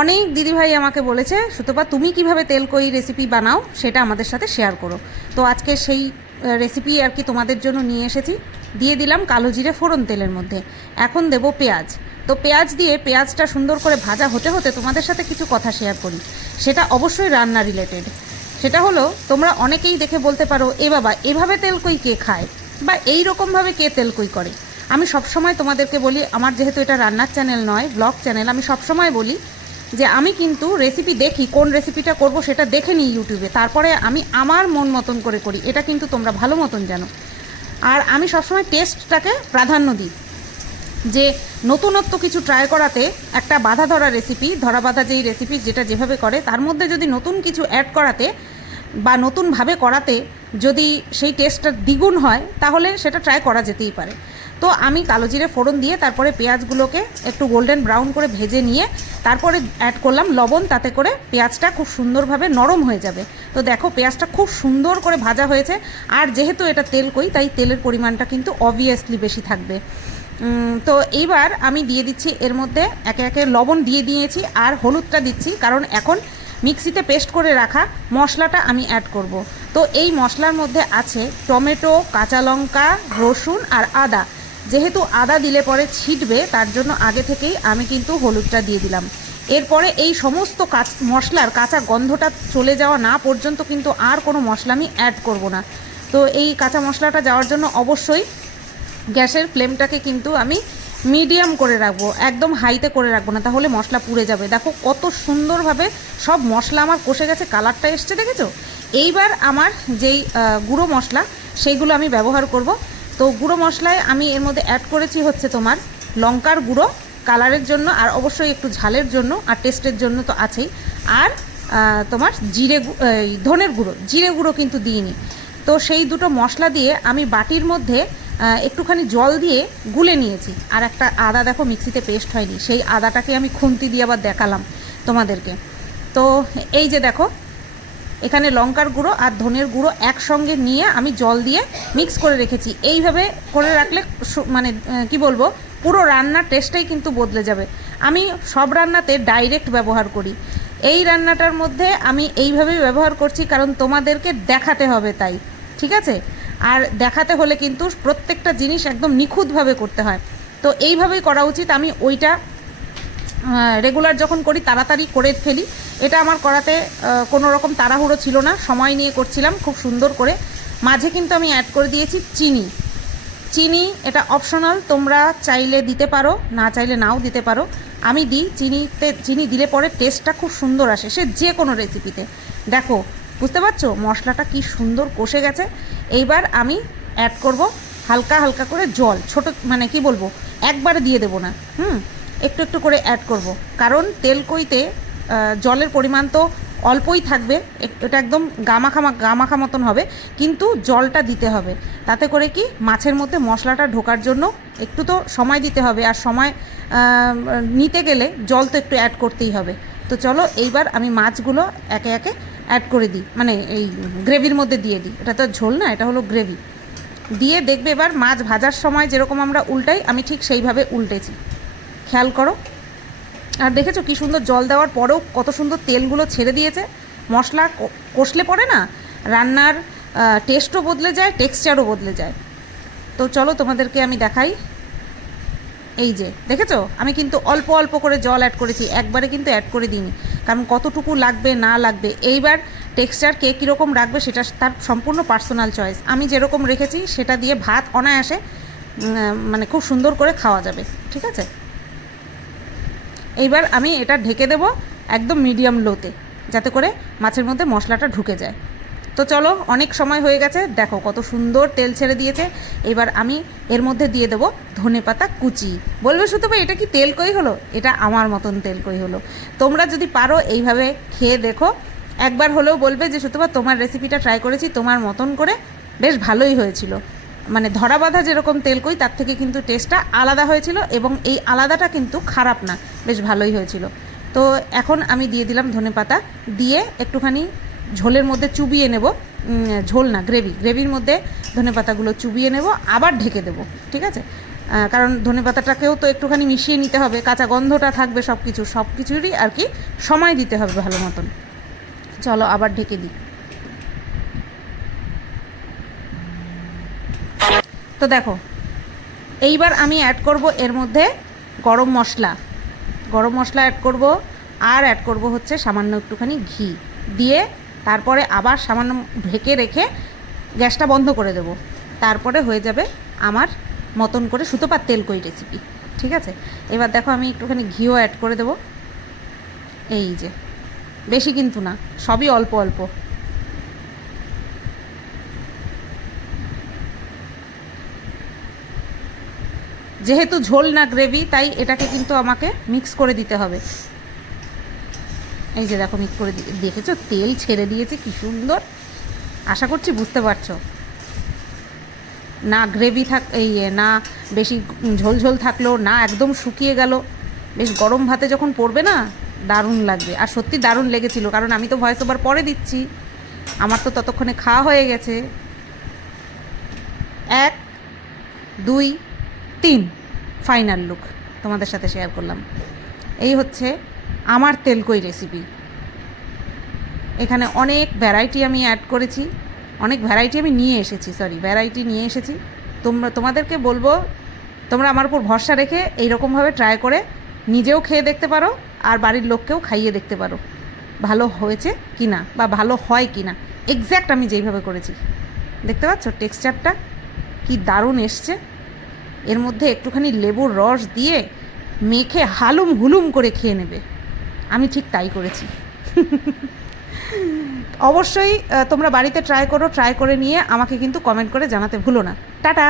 অনেক দিদিভাই আমাকে বলেছে, সুতপা, তুমি কীভাবে তেল কই রেসিপি বানাও সেটা আমাদের সাথে শেয়ার করো। তো আজকে সেই রেসিপি আর কি তোমাদের জন্য নিয়ে এসেছি। দিয়ে দিলাম কালো জিরে ফোড়ন তেলের মধ্যে। এখন দেব পেঁয়াজ। তো পেঁয়াজ দিয়ে পেঁয়াজটা সুন্দর করে ভাজা হতে হতে তোমাদের সাথে কিছু কথা শেয়ার করি। সেটা অবশ্যই রান্না রিলেটেড সেটা হলো, তোমরা অনেকেই দেখে বলতে পারো, এ বাবা, এভাবে তেল কই কে খায়? বা এই রকমভাবে কে তেল কই করে? আমি সবসময় তোমাদেরকে বলি, আমার যেহেতু এটা রান্নার চ্যানেল নয় ব্লগ চ্যানেল আমি সবসময় বলি যে আমি কিন্তু রেসিপি দেখি, কোন রেসিপিটা করব সেটা দেখে নিই ইউটিউবে। তারপরে আমি আমার মন মতন করে করি, এটা কিন্তু তোমরা ভালো মতন জানো। আর আমি সবসময় টেস্টটাকে প্রাধান্য দিই। যে নতুনত্ব কিছু ট্রাই করাতে একটা বাধা ধরা রেসিপি ধরা বাধা যেই রেসিপি যেটা যেভাবে করে, তার মধ্যে যদি নতুন কিছু অ্যাড করাতে বা নতুনভাবে করাতে যদি সেই টেস্টটা দ্বিগুণ হয়, তাহলে সেটা ট্রাই করা যেতেই পারে। তো আমি কালো জিরে ফোড়ন দিয়ে তারপরে পেঁয়াজগুলোকে একটু গোল্ডেন ব্রাউন করে ভেজে নিয়ে তারপরে অ্যাড করলাম লবণ, তাতে করে পেঁয়াজটা খুব সুন্দরভাবে নরম হয়ে যাবে। তো দেখো পেঁয়াজটা খুব সুন্দর করে ভাজা হয়েছে। আর যেহেতু এটা তেল কই, তাই তেলের পরিমাণটা কিন্তু অবভিয়াসলি বেশি থাকবে। তো এইবার আমি দিয়ে দিচ্ছি, এর মধ্যে একে একে লবণ দিয়ে দিয়েছি আর হলুদটা দিচ্ছি, কারণ এখন মিক্সিতে পেস্ট করে রাখা মশলাটা আমি অ্যাড করব। তো এই মশলার মধ্যে আছে টমেটো, কাঁচা লঙ্কা, রসুন আর আদা। যেহেতু আদা দিলে পরে ছিটবে, তার জন্য আগে থেকেই আমি কিন্তু হলুদটা দিয়ে দিলাম। এরপরে এই সমস্ত কাঁচ, মশলার কাঁচা গন্ধটা চলে যাওয়া না পর্যন্ত কিন্তু আর কোনো মশলা আমি অ্যাড করব না। তো এই কাঁচা মশলাটা যাওয়ার জন্য অবশ্যই গ্যাসের ফ্লেমটাকে কিন্তু আমি মিডিয়াম করে রাখব, একদম হাইতে করে রাখব না, তাহলে মশলা পুড়ে যাবে। দেখো কত সুন্দরভাবে সব মশলা আমার কষে গেছে, কালারটা এসছে, দেখেছ? এইবার আমার যেই গুঁড়ো মশলা, সেইগুলো আমি ব্যবহার করব। তো গুঁড়ো মশলায় আমি এর মধ্যে অ্যাড করেছি হচ্ছে তোমার লঙ্কার গুঁড়ো কালারের জন্য আর অবশ্যই একটু ঝালের জন্য আর টেস্টের জন্য তো আছেই। আর তোমার জিরে ধনের গুঁড়ো, জিরে গুঁড়ো কিন্তু দিইনি। তো সেই দুটো মশলা দিয়ে আমি বাটির মধ্যে একটুখানি জল দিয়ে গুলে নিয়েছি। আর একটা আদা দেখো মিক্সিতে পেস্ট হয়নি, সেই আদাটাকে আমি খুন্তি দিয়ে আবার দেখালাম তোমাদেরকে। তো এই যে দেখো এখানে লঙ্কার গুঁড়ো আর ধনের গুঁড়ো একসঙ্গে নিয়ে আমি জল দিয়ে মিক্স করে রেখেছি। এইভাবে করে রাখলে মানে কি বলব, পুরো রান্নার টেস্টটাই কিন্তু বদলে যাবে। আমি সব রান্নাতে ডাইরেক্ট ব্যবহার করি। এই রান্নাটার মধ্যে আমি এইভাবেই ব্যবহার করছি, কারণ তোমাদেরকে দেখাতে হবে তাই, ঠিক আছে? আর দেখাতে হলে কিন্তু প্রত্যেকটা জিনিস একদম নিখুঁতভাবে করতে হয়। তো এইভাবেই করা উচিত। আমি ওইটা রেগুলার যখন করি, তাড়াতাড়ি করে ফেলি। এটা আমার করাতে কোনো রকম তাড়াহুড়ো ছিল না। সময় নিয়ে করছিলাম খুব সুন্দর করে। মাঝে কিন্তু আমি অ্যাড করে দিয়েছি চিনি। চিনি এটা অপশনাল তোমরা চাইলে দিতে পারো, না চাইলে নাও দিতে পারো। আমি দিই, চিনিতে, চিনি দিলে পরে টেস্টটা খুব সুন্দর আসে, সে যে কোনো রেসিপিতে দেখো, বুঝতে পারছ? মশলাটা কি সুন্দর কষে গেছে। এইবার আমি অ্যাড করব হালকা হালকা করে জল, ছোট মানে কি বলব? একবারে দিয়ে দেবো না, হুম? একটু একটু করে অ্যাড করব। কারণ তেল কইতে জলের পরিমাণ তো অল্পই থাকবে। এটা একদম গামাখামা গামাখা মতন হবে। কিন্তু জলটা দিতে হবে। তাতে করে কি মাছের মধ্যে মশলাটা ঢোকার জন্য একটু তো সময় দিতে হবে। আর সময় নিতে গেলে জল তো একটু অ্যাড করতেই হবে। তো চলো এইবার আমি মাছগুলো একে একে অ্যাড করে দিই। মানে এই গ্রেভির মধ্যে দিয়ে দিই। এটা তো ঝোল না, এটা হলো গ্রেভি। দিয়ে দেখবে এবার মাছ ভাজার সময় যেরকম আমরা উল্টাই, আমি ঠিক সেইভাবে উল্টেছি। খেয়াল করো। আর দেখেছ কি সুন্দর জল দেওয়ার পরেও কত সুন্দর তেলগুলো ছেড়ে দিয়েছে? মশলা কষলে পড়ে না, রান্নার টেস্টও বদলে যায় টেক্সচারও বদলে যায়। তো চলো তোমাদেরকে আমি দেখাই। এই যে, দেখেছ? আমি কিন্তু অল্প অল্প করে জল অ্যাড করেছি, একবারে কিন্তু অ্যাড করে দিইনি। কারণ কতটুকু লাগবে, না লাগবে, এইবার টেক্সচার কে কীরকম রাখবে সেটা তার সম্পূর্ণ পার্সোনাল চয়েস আমি যেরকম রেখেছি, সেটা দিয়ে ভাত অনায়াসে মানে খুব সুন্দর করে খাওয়া যাবে, ঠিক আছে? এইবার আমি এটা ঢেকে দেব একদম মিডিয়াম লোতে যাতে করে মাছের মধ্যে মশলাটা ঢুকে যায়। তো চলো, অনেক সময় হয়ে গেছে, দেখো কত সুন্দর তেল ছেড়ে দিয়েছে। এবার আমি এর মধ্যে দিয়ে দেবো ধনে পাতা কুচি। বলবে শুধু ভাই, এটা কি তেল কই হলো? এটা আমার মতন তেল কই হলো? তোমরা যদি পারো এইভাবে খেয়ে দেখো। একবার হলেও বলবে যে সুতপা তোমার রেসিপিটা ট্রাই করেছি, তোমার মতন করে বেশ ভালোই হয়েছিল। মানে ধরা বাঁধা যেরকম তেল কই তার থেকে কিন্তু টেস্টটা আলাদা হয়েছিল এবং এই আলাদাটা কিন্তু খারাপ না, বেশ ভালোই হয়েছিল। তো এখন আমি দিয়ে দিলাম ধনে পাতা, দিয়ে একটুখানি ঝোলের মধ্যে চুবিয়ে নেব। ঝোল না গ্রেভি গ্রেভির মধ্যে ধনে পাতাগুলো চুবিয়ে নেব, আবার ঢেকে দেবো, ঠিক আছে? কারণ ধনে পাতাটাকেও তো একটুখানি মিশিয়ে নিতে হবে, কাঁচা গন্ধটা থাকবে সব কিছু সব কিছুরই আর কি সময় দিতে হবে ভালো মতন। চলো আবার ঢেকে দিই। তো দেখো, এইবার আমি অ্যাড করব এর মধ্যে গরম মশলা। গরম মশলা অ্যাড করব, আর অ্যাড করব হচ্ছে সামান্য একটুখানি ঘি। দিয়ে তারপরে আবার সামান্য ঢেকে রেখে গ্যাসটা বন্ধ করে দেব। তারপরে হয়ে যাবে আমার মতন করে সুতোপার তেল কই রেসিপি ঠিক আছে? এবার দেখো আমি একটুখানি ঘিও অ্যাড করে দেব। এই যে, বেশি কিন্তু না, সবই অল্প অল্প। যেহেতু ঝোল না গ্রেভি তাই এটাকে কিন্তু আমাকে মিক্স করে দিতে হবে। এই যে দেখো মিক্স করে দেখেছ? তেল ছেড়ে দিয়েছে, কি সুন্দর। আশা করছি বুঝতে পারছ। না গ্রেভি থাক এই না বেশি ঝোল ঝোল থাকল, না একদম শুকিয়ে গেল। বেশ গরম ভাতে যখন পড়বে না, দারুণ লাগবে। আর সত্যি দারুণ লেগেছিল, কারণ আমি তো ভয়েস ওভার পরে দিচ্ছি। আমার তো ততক্ষণে খাওয়া হয়ে গেছে। এক, দুই তিন ফাইনাল লুক তোমাদের সাথে শেয়ার করলাম। এই হচ্ছে আমার তেলকই রেসিপি এখানে অনেক ভ্যারাইটি আমি অ্যাড করেছি, অনেক ভ্যারাইটি আমি নিয়ে এসেছি সরি ভ্যারাইটি নিয়ে এসেছি। তোমরা, তোমাদেরকে বলব, তোমরা আমার উপর ভরসা রেখে এইরকমভাবে ট্রাই করে নিজেও খেয়ে দেখতে পারো আর বাড়ির লোককেও খাইয়ে দেখতে পারো। ভালো হয়েছে কি না বা ভালো হয় কি না এক্স্যাক্ট আমি যেইভাবে করেছি। দেখতে পাচ্ছ টেক্সচারটা কি দারুণ এসছে। এর মধ্যে একটুখানি লেবুর রস দিয়ে মেখে হালুম হুলুম করে খেয়ে নেবে। আমি ঠিক তাই করেছি। অবশ্যই তোমরা বাড়িতে ট্রাই করো ট্রাই করে নিয়ে আমাকে কিন্তু কমেন্ট করে জানাতে ভুলো না। টাটা!